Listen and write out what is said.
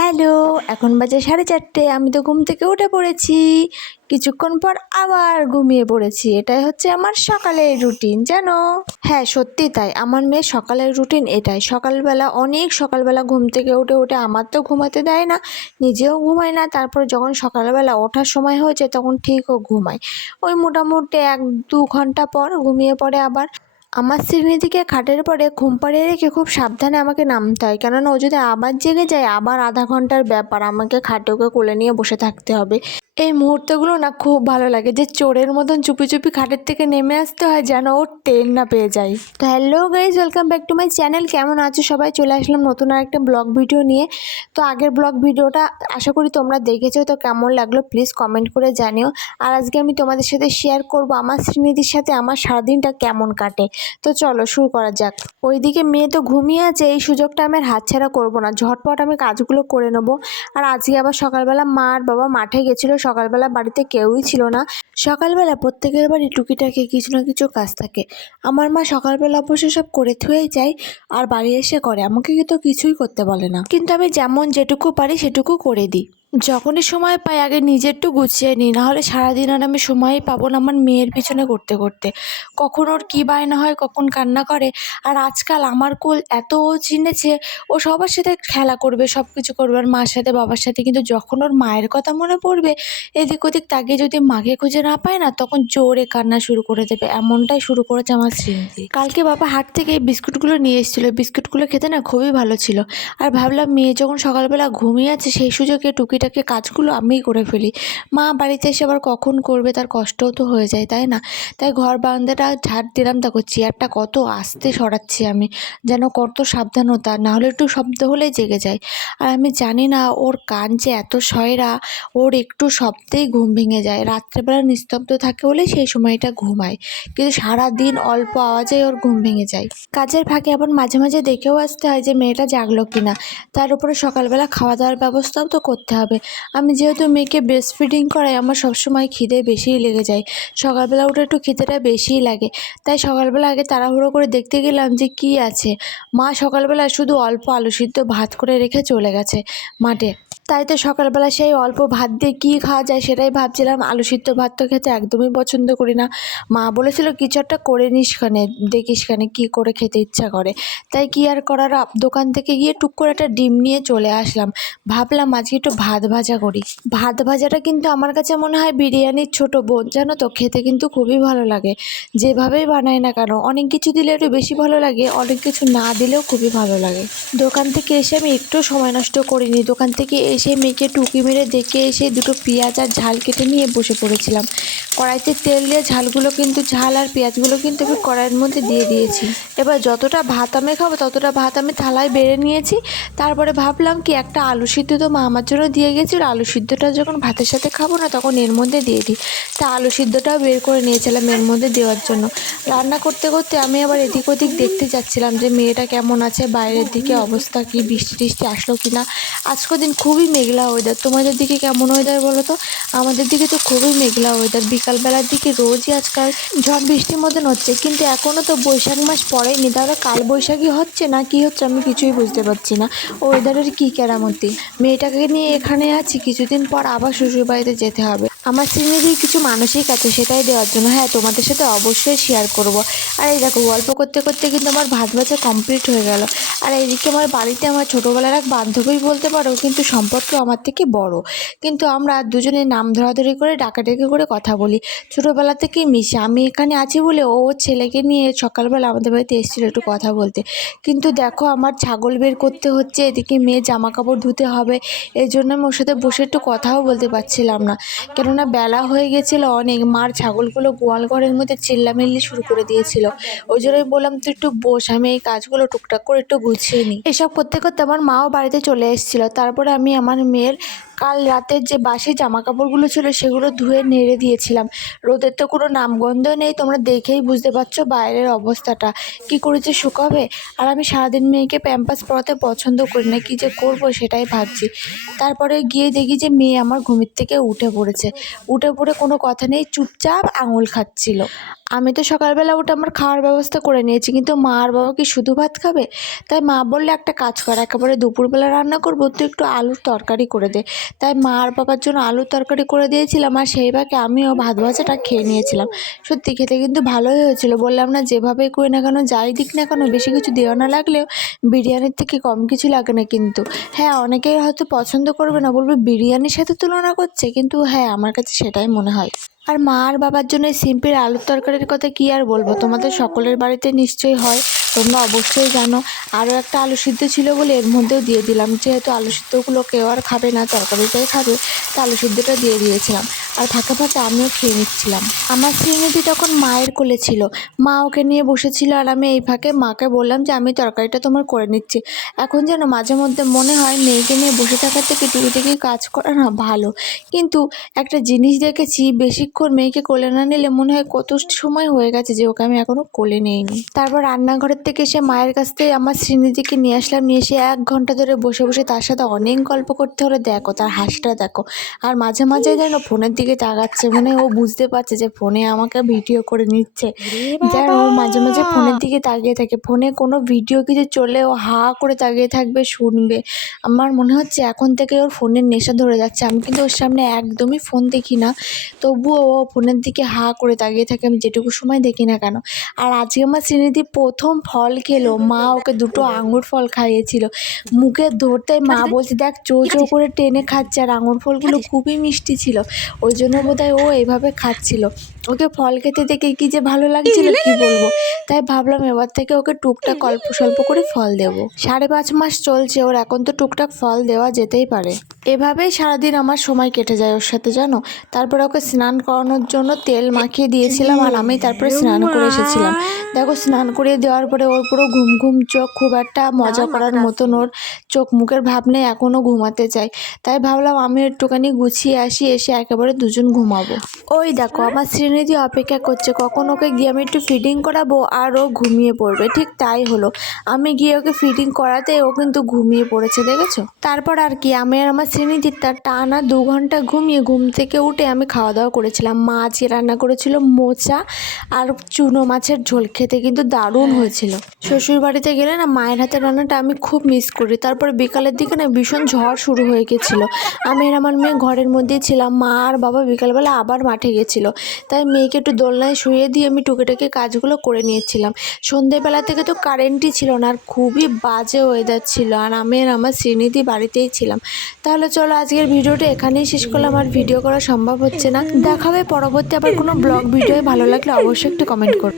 Hello, এখন বাজে 4:30। আমি তো ঘুম থেকে উঠে পড়েছি। কিছুক্ষণ পর আবার ঘুমিয়ে পড়েছি। এটাই হচ্ছে আমার সকালের রুটিন, জানো? হ্যাঁ, সত্যি তাই। আমার মেয়ের সকালের রুটিন এটাই। সকালবেলা অনেক সকালবেলা ঘুম থেকে উঠে আমার তো ঘুমাতে দেয় না, নিজেও ঘুমায় না। তারপর যখন সকালবেলা ওঠার সময় হয়েছে তখন ঠিকও ঘুমায়। ওই মোটামুটি 1-2 ঘন্টা পর ঘুমিয়ে পড়ে আবার। আমার শ্রেণীদিকে খাটের পরে ঘুম পাড়িয়ে রেখে খুব সাবধানে আমাকে নামতে হয়, কেননা ও যদি আবার জেগে যায় আবার আধা ঘন্টার ব্যাপার, আমাকে খাটে ওকে কোলে নিয়ে বসে থাকতে হবে। এই মুহূর্তগুলো না খুব ভালো লাগে, যে চোরের মতন চুপি চুপি খাটের থেকে নেমে আসতে হয় যেন ওর টের না পেয়ে যায়। তো hello guys, welcome back to my channel. কেমন আছো সবাই? চলে আসলাম নতুন আর একটা ব্লগ ভিডিও নিয়ে। তো আগের ব্লগ ভিডিওটা আশা করি তোমরা দেখেছো, তো কেমন লাগলো প্লিজ কমেন্ট করে জানিও। আর আজকে আমি তোমাদের সাথে শেয়ার করব আমার শ্রেণীদের সাথে আমার সারাদিনটা কেমন কাটে। তো চলো শুরু করা যাক। ওইদিকে মেয়ে তো ঘুমিয়ে আছে, এই সুযোগটা আমি আর হাতছাড়া করবো না, ঝটপট আমি কাজগুলো করে নেবো। আর আজকে আবার সকালবেলা মা আর বাবা মাঠে গেছিলো, সকালবেলা বাড়িতে কেউই ছিল না। সকালবেলা প্রত্যেকের বাড়ি টুকিটাকি কিছু না কিছু কাজ থাকে। আমার মা সকালবেলা অবশ্য সব করে থুয়েই যায়, আর বাড়ি এসে করে, আমাকে কিন্তু কিছুই করতে বলে না, কিন্তু আমি যেমন যেটুকু পারি সেটুকু করে দিই। যখনই সময় পাই আগে নিজেরটু গুছিয়ে নিই, নাহলে সারাদিন আর আমি সময়ই পাবো না আমার মেয়ের পিছনে করতে করতে। কখন ওর কী বায়না হয়, কখন কান্না করে। আর আজকাল আমার কোল এত চিনেছে, ও সবার সাথে খেলা করবে, সব কিছু করবে, আর মার সাথে বাবার সাথে। কিন্তু যখন ওর মায়ের কথা মনে পড়বে, এদিক ওদিক তাকিয়ে যদি মাকে খুঁজে না পায় না, তখন জোরে কান্না শুরু করে দেবে। এমনটাই শুরু করেছে আমার শ্রীমতি। কালকে বাবা হাট থেকে এই বিস্কুটগুলো নিয়ে এসেছিলো, বিস্কুটগুলো খেতে না খুবই ভালো ছিল। আর ভাবলাম মেয়ে যখন সকালবেলা ঘুমিয়ে আছে, সেই সুযোগে টুকিটাকি কাজগুলো আমিই করে ফেলি। মা বাড়িতে এসে আবার কখন করবে, তার কষ্টও তো হয়ে যায়, তাই না? তাই ঘর বারান্দাটা ঝাড় দিলাম। দেখো চেয়ারটা কত আস্তে সরাচ্ছি আমি, যেন কত সাবধানতা, না হলে একটু শব্দ হলেই জেগে যায়। আর আমি জানি না ওর কান যে এত সয়রা, ওর একটু শব্দেই ঘুম ভেঙে যায়। রাত্রেবেলা নিস্তব্ধ থাকে বলে সেই সময়টা ঘুমায়, কিন্তু সারা দিন অল্প আওয়াজেই ওর ঘুম ভেঙে যায়। কাজের ফাঁকে আবার মাঝে মাঝে দেখেও আসতে হয় যে মেয়েটা জাগলো কিনা। তার উপরে সকালবেলা খাওয়া দাওয়ার ব্যবস্থাও তো করতে হবে। আমি যেহেতু মেয়েকে ব্রেস্ট ফিডিং করাই, আমার সবসময় খিদে বেশিই লেগে যায়। সকালবেলা উঠে একটু খিদেটা বেশিই লাগে। তাই সকালবেলা আগে তাড়াহুড়ো করে দেখতে গেলাম যে কি আছে। মা সকালবেলা শুধু অল্প আলু সিদ্ধ ভাত করে রেখে চলে গেছে মাঠে। তাই তো সকালবেলা সেই অল্প ভাত দিয়ে কী খাওয়া যায় সেটাই ভাবছিলাম। আলু সিদ্ধ ভাত তো খেতে একদমই পছন্দ করি না। মা বলেছিল কিছু একটা করে নিস খানে, দেখিস খানে কী করে খেতে ইচ্ছা করে। তাই কি আর করার, দোকান থেকে গিয়ে টুক করে একটা ডিম নিয়ে চলে আসলাম। ভাবলাম আজকে একটু ভাত ভাজা করি। ভাত ভাজাটা কিন্তু আমার কাছে মনে হয় বিরিয়ানির ছোট বোন, জানো তো? খেতে কিন্তু খুবই ভালো লাগে। যেভাবেই বানায় না কেন, অনেক কিছু দিলে একটু বেশি ভালো লাগে, অনেক কিছু না দিলেও খুবই ভালো লাগে। দোকান থেকে এসে আমি একটু সময় নষ্ট করিনি। দোকান থেকে এসে মেয়েকে টুকি মেরে দেখে এসে দুটো পেঁয়াজ আর ঝাল কেটে নিয়ে বসে পড়েছিলাম। কড়াইতে তেল দিয়ে ঝাল আর পেঁয়াজগুলো কিন্তু আমি কড়াইয়ের মধ্যে দিয়ে দিয়েছি। এবার যতটা ভাত আমি খাবো ততটা ভাত আমি থালায় বেড়ে নিয়েছি। তারপরে ভাবলাম কি, একটা আলু সিদ্ধ তো মা আমার জন্য দিয়ে গেছিলো, আলু সিদ্ধটা যখন ভাতের সাথে খাবো না তখন এর মধ্যে দিয়ে দিই। তা আলু সিদ্ধটাও বের করে নিয়েছিলাম এর মধ্যে দেওয়ার জন্য। রান্না করতে করতে আমি আবার এদিক ওদিক দেখতে যাচ্ছিলাম যে মেয়েটা কেমন আছে, বাইরের দিকে অবস্থা কি, বৃষ্টি টিষ্টি আসলো কিনা। আজকের দিন খুবই মেঘলা ওয়েদার। তোমাদের দিকে কেমন ওয়েদার বলো তো? আমাদের দিকে তো খুবই মেঘলা ওয়েদার। বিকালবেলার দিকে রোজই আজকাল ঝড় বৃষ্টির মতন হচ্ছে, কিন্তু এখনও তো বৈশাখ মাস পড়েনি। তাহলে কাল বৈশাখী হচ্ছে না কি হচ্ছে আমি কিছুই বুঝতে পারছি না। ওয়েদারের কী কেরামতি। মেয়েটাকে নিয়ে এখানে আছি, কিছুদিন পর আবার শ্বশুরবাড়িতে যেতে হবে। আমার শ্রেণীরই কিছু মানসিক আছে, সেটাই দেওয়ার জন্য। হ্যাঁ, তোমাদের সাথে অবশ্যই শেয়ার করব। আর এই দেখো গল্প করতে করতে কিন্তু আমার ভাত ভাজা কমপ্লিট হয়ে গেল। আর এইদিকে আমার বাড়িতে আমার ছোটোবেলার এক বান্ধবী বলতে পারো, কিন্তু সম্পর্কে আমার থেকে বড়। কিন্তু আমরা দুজনে নাম ধরাধরি করে ডাকাডাকি করে কথা বলি, ছোটোবেলা থেকেই মিশি। আমি এখানে আছি বলে ও ওর ছেলেকে নিয়ে সকালবেলা আমাদের বাড়িতে এসেছিলো একটু কথা বলতে। কিন্তু দেখো আমার ছাগল বের করতে হচ্ছে, এদিকে মেয়ে জামা কাপড় ধুতে হবে, এই জন্য আমি ওর সাথে বসে একটু কথাও বলতে পারছিলাম না। কেননা বেলা হয়ে গেছিলো অনেক, মার ছাগলগুলো গোয়াল ঘরের মধ্যে চিল্লামিল্লি শুরু করে দিয়েছিল। ওই জন্যই বললাম তুই একটু বস, আমি এই কাজগুলো টুকটাক করে একটু গুছিয়ে নিই। এসব করতে করতে আমার মাও বাড়িতে চলে এসেছিলো। তারপরে আমি আমার মেয়ের কাল রাতের যে বাসি জামা কাপড়গুলো ছিল সেগুলো ধুয়ে নেড়ে দিয়েছিলাম। রোদের তো কোনো নামগন্ধ নেই, তোমরা দেখেই বুঝতে পারছো বাইরের অবস্থাটা কি করেছে, শুকাবে। আর আমি সারাদিন মেয়েকে প্যাম্পাস পরাতে পছন্দ করি না, কী যে করবো সেটাই ভাবছি। তারপরে গিয়ে দেখি যে মেয়ে আমার ঘুমের থেকে উঠে পড়েছে। উঠে পড়ে কোনো কথা নেই, চুপচাপ আঙুল খাচ্ছিল। আমি তো সকালবেলা উঠে আমার খাওয়ার ব্যবস্থা করে নিয়েছি, কিন্তু মা আর বাবা কি শুধু ভাত খাবে? তাই মা বললে একটা কাজ কর, একেবারে দুপুরবেলা রান্না করবো, তুই একটু আলুর তরকারি করে দে। তাই মা আর বাবার জন্য আলুর তরকারি করে দিয়েছিলাম, আর সেই ভাগে আমিও ভাত ভাজাটা খেয়ে নিয়েছিলাম। সত্যি খেতে কিন্তু ভালোই হয়েছিল, বললাম না যেভাবেই করি না কেন, যাই দিক না কেন, বেশি কিছু দেওয়া না লাগলেও বিরিয়ানির থেকে কম কিছু লাগে না কিন্তু। হ্যাঁ, অনেকেই হয়তো পছন্দ করবে না, বলবে বিরিয়ানির সাথে তুলনা করছে, কিন্তু হ্যাঁ আমার কাছে সেটাই মনে হয়। আর মা আর বাবার জন্য সিম্পল আলুর তরকারির কথা কী আর বলবো, তোমাদের সকলের বাড়িতে নিশ্চয়ই হয়, তোমরা অবশ্যই জানো। আরও একটা আলু সিদ্ধ ছিল বলে এর মধ্যেও দিয়ে দিলাম, যেহেতু আলু সিদ্ধগুলো কেউ আর খাবে না, তরকারিটাই খাবে, তো আলু সিদ্ধটা দিয়ে দিয়েছিলাম। আর ফাঁকে ফাঁকে আমিও খেয়ে নিচ্ছিলাম। আমার শ্রীনিধি তখন মায়ের কোলে ছিল, মা ওকে নিয়ে বসেছিল, আর আমি এই ফাঁকে মাকে বললাম যে আমি তরকারিটা তোমার করে নিচ্ছি। এখন যেন মাঝে মধ্যে মনে হয় মেয়েকে নিয়ে বসে থাকার থেকে টুকিটাকি কাজ করা না ভালো, কিন্তু একটা জিনিস দেখেছি, বেশিক্ষণ মেয়েকে কোলে না নিলে মনে হয় কত সময় হয়ে গেছে যে ওকে আমি এখনও কোলে নিইনি। তারপর রান্নাঘরের থেকে এসে মায়ের কাছ থেকে আমার শ্রীনিধিকে নিয়ে আসলাম, নিয়ে এসে 1 ঘন্টা ধরে বসে বসে তার সাথে অনেক গল্প করতে হলে দেখো তার হাসিটা দেখো। আর মাঝে মাঝে যেন ফোনের দিকে তাকাচ্ছে, মানে ও বুঝতে পারছে যে ফোনে আমাকে ভিডিও করে নিচ্ছে, যেন ও মাঝে মাঝে ফোনের দিকে তাকিয়ে থাকে। ফোনে কোনো ভিডিও কিছু চলে ও হা করে তাকিয়ে থাকবে, শুনবে। আমার মনে হচ্ছে এখন থেকে ওর ফোনের নেশা ধরে যাচ্ছে। আমি কিন্তু ওর সামনে একদমই ফোন দেখি না, তবুও ও ফোনের দিকে হা করে তাকিয়ে থাকে, আমি যেটুকু সময় দেখি না কেন। আর আজকে আমার শ্রীনিধি প্রথম ফল খেলো, মা ওকে 2টো আঙুর ফল খাইয়েছিল। মুখে ধরতেই মা বলছে দেখ চো চো করে টেনে খাচ্ছে, আর আঙুর ফলগুলো খুবই মিষ্টি ছিল, ওই জন্য বোধহয় ও এইভাবে খাচ্ছিল। ওকে ফল খেতে দেখে কি যে ভালো লাগছিল কি বলবো। তাই ভাবলাম এবার থেকে ওকে টুকটাক অল্প স্বল্প করে ফল দেবো। 5.5 মাস চলছে ওর, এখন তো টুকটাক ফল দেওয়া যেতেই পারে। এভাবেই সারাদিন আমার সময় কেটে যায় ওর সাথে, জানো। তারপরে ওকে স্নান করানোর জন্য তেল মাখিয়ে দিয়েছিলাম, আর আমি তারপরে স্নান করে এসেছিলাম। দেখো স্নান করিয়ে দেওয়ার পরে ওর পুরো ঘুম ঘুম চোখ, খুব একটা মজা করার মতন ওর চোখ মুখের ভাব নেই, এখনও ঘুমাতে চাই। তাই ভাবলাম আমি একটুখানি গুছিয়ে আসি, এসে একেবারে দুজন ঘুমাবো। ওই দেখো আমার শ্রীনিধি অপেক্ষা করছে কখন ওকে গিয়ে আমি একটু ফিডিং করাবো আর ও ঘুমিয়ে পড়বে। ঠিক তাই হলো, আমি গিয়ে ওকে ফিডিং করাতে ও কিন্তু ঘুমিয়ে পড়েছে, দেখেছো। তারপর আর কি, আমি আর আমার শ্রীনিধি তার টানা 2 ঘন্টা ঘুমিয়ে ঘুম থেকে উঠে আমি খাওয়া দাওয়া করেছিলাম। মা আজকে রান্না করেছিল মোচা আর চুনো মাছের ঝোল, খেতে কিন্তু দারুণ হয়েছিল। শ্বশুর বাড়িতে গেলে না মায়ের হাতের রান্নাটা আমি খুব মিস করি। তারপরে বিকালের দিকে না ভীষণ ঝড় শুরু হয়ে গেছিলো, আমি আর আমার মেয়ে ঘরের মধ্যেই ছিলাম। মা আর বাবা বিকালবেলা আবার মাঠে গেছিলো, তাই মেয়েকে একটু দোলনায় শুয়ে দিয়ে আমি টুকিটাকি কাজগুলো করে নিয়েছিলাম। সন্ধেবেলা থেকে তো কারেন্টই ছিল না, আর খুবই বাজে ওয়েদার ছিল, আর আমি আর আমার শ্রীনিধি বাড়িতেই ছিলাম। তাহলে চলো আজকের ভিডিওটা এখানেই শেষ করলাম, আর ভিডিও করা সম্ভব হচ্ছে না। দেখাবে পরবর্তী আবার কোনো ব্লগ ভিডিও, ভালো লাগলে অবশ্যই একটু কমেন্ট করো।